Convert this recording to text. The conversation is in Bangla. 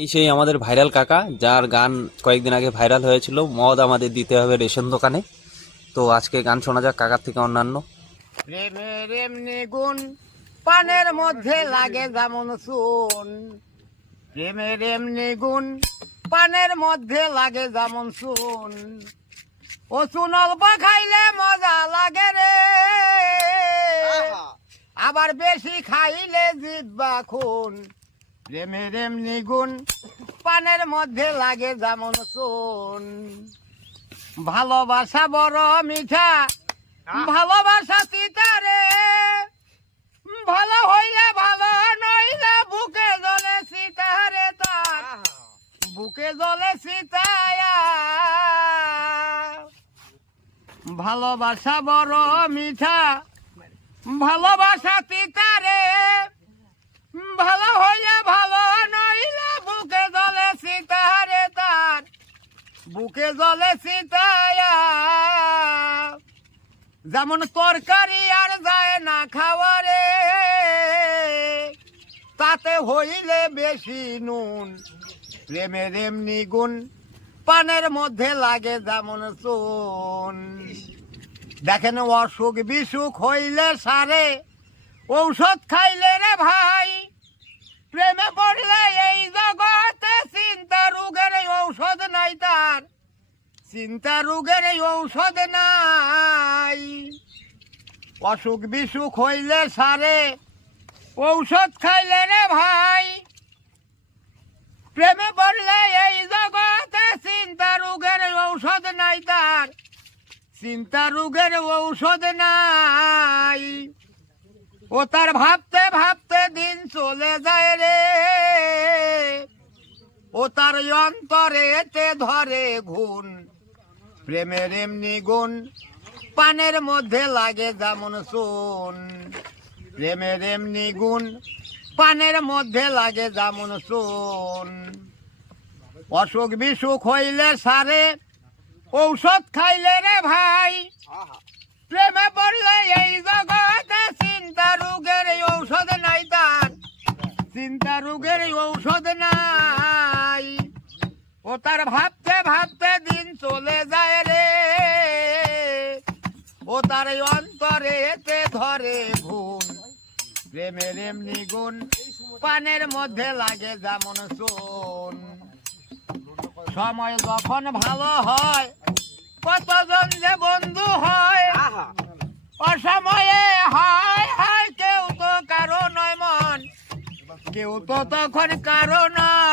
এই সেই আমাদের ভাইরাল কাকা, যার গান কয়েকদিন আগে ভাইরাল হয়েছিল, মদ আমাদের দিতে হবে রেশন দোকানে। তো আজকে গান শোনা যাক কাকার থেকে অন্যান্য। প্রেমের এমনি গুণ পানের মধ্যে লাগে যেমন চুন। প্রেমের এমনি গুণ পানের মধ্যে লাগে যেমন চুন। ও চুন অল্প খাইলে মজা লাগে রে, আবার বেশি খাইলে জিব্বা খুন। প্রেমের এমনি গুণ পানের মধ্যে লাগে যেমন চুন। ভালোবাসা বড় মিঠা, ভালোবাসা তিতারে, ভালো হইলে ভালো নইলে বুকে জ্বলে সীতারে, তার বুকে জ্বলে সীতায়া। ভালোবাসা বড় মিঠা, ভালোবাসা তিতারে, ভালো হইলে ভালো নইলে বুকে জ্বলে সীতারে, তার বুকে জ্বলে সীতায়া। যেমন তরকারি আর যায় না খাওয়ারে, তাতে হইলে বেশি নুন। প্রেমের এমনি গুণ পানের মধ্যে লাগে যেমন চুন। দেখেন অসুখ বিসুখ হইলে সারে ঔষধ খাইলে রে ভাই, প্রেমে পড়লে এই জগতে চিন্তা রোগের ঔষধ নাই, তার চিন্তা রোগের ঔষধ নাই। অসুখ বিসুখ হইলে সারে ঔষধ খাইলে রে ভাই, প্রেমে পড়লে এই জগতে চিন্তা রোগের ঔষধ নাই, তার চিন্তা রোগের ঔষধ নাই। ও তার ভাবতে ভাবতে দিন চলে যায় রে, ও তার অন্তরেতে ধরে ঘুণ। প্রেমের এমনি গুণ পানের মধ্যে লাগে যেমন চুন। প্রেমের এমনি গুণ পানের মধ্যে লাগে যেমন চুন। অসুখ বিসুখ হইলে সারে ঔষধ খাইলে রে ভাই, প্রেমে পড়লে এই জগতে চিন্তা রোগের ঔষধ নাই, তার চিন্তা রোগের ঔষধ নাই। ও তার ভাবতে ভাবতে দিন চলে যায় রে, ও তার অন্তরেতে ধরে ঘুণ। প্রেমের এমনি গুণ পানের মধ্যে লাগে যেমন চুন। সময় যখন ভালো হয় কতজন যে বন্ধু হয়, অসময়ে হয় হয় কেউ তো কারো নয় মন, কেউ তো তখন কারো নয়।